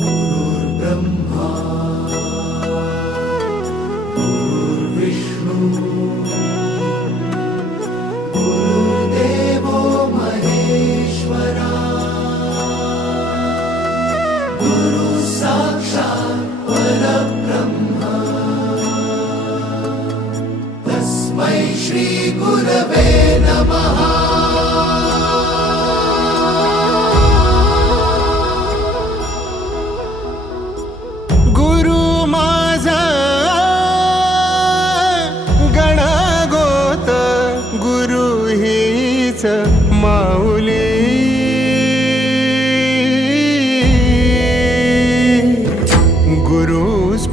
्रह्मार्विष्णु गुरुदेवो महेश्वरा गुरुसाक्षात् पुर तस्मै श्रीगुरु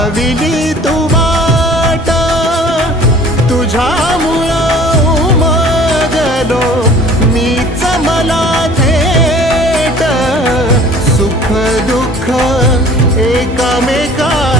दाविली तू वाट. तुझ्यामुळं उमगलो मीच मला थेट. सुख दुःख एकमेका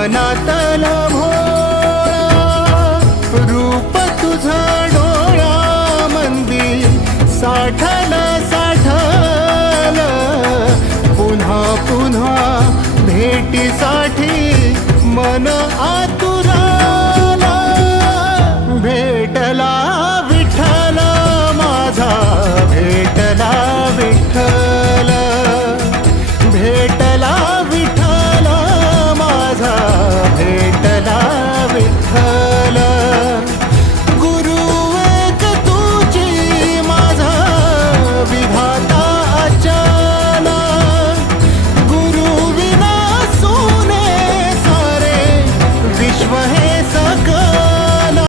मनात भोळा रूप तुझा डोळा मंदिर साठल साठल. पुन्हा पुन्हा भेटीसाठी मन आ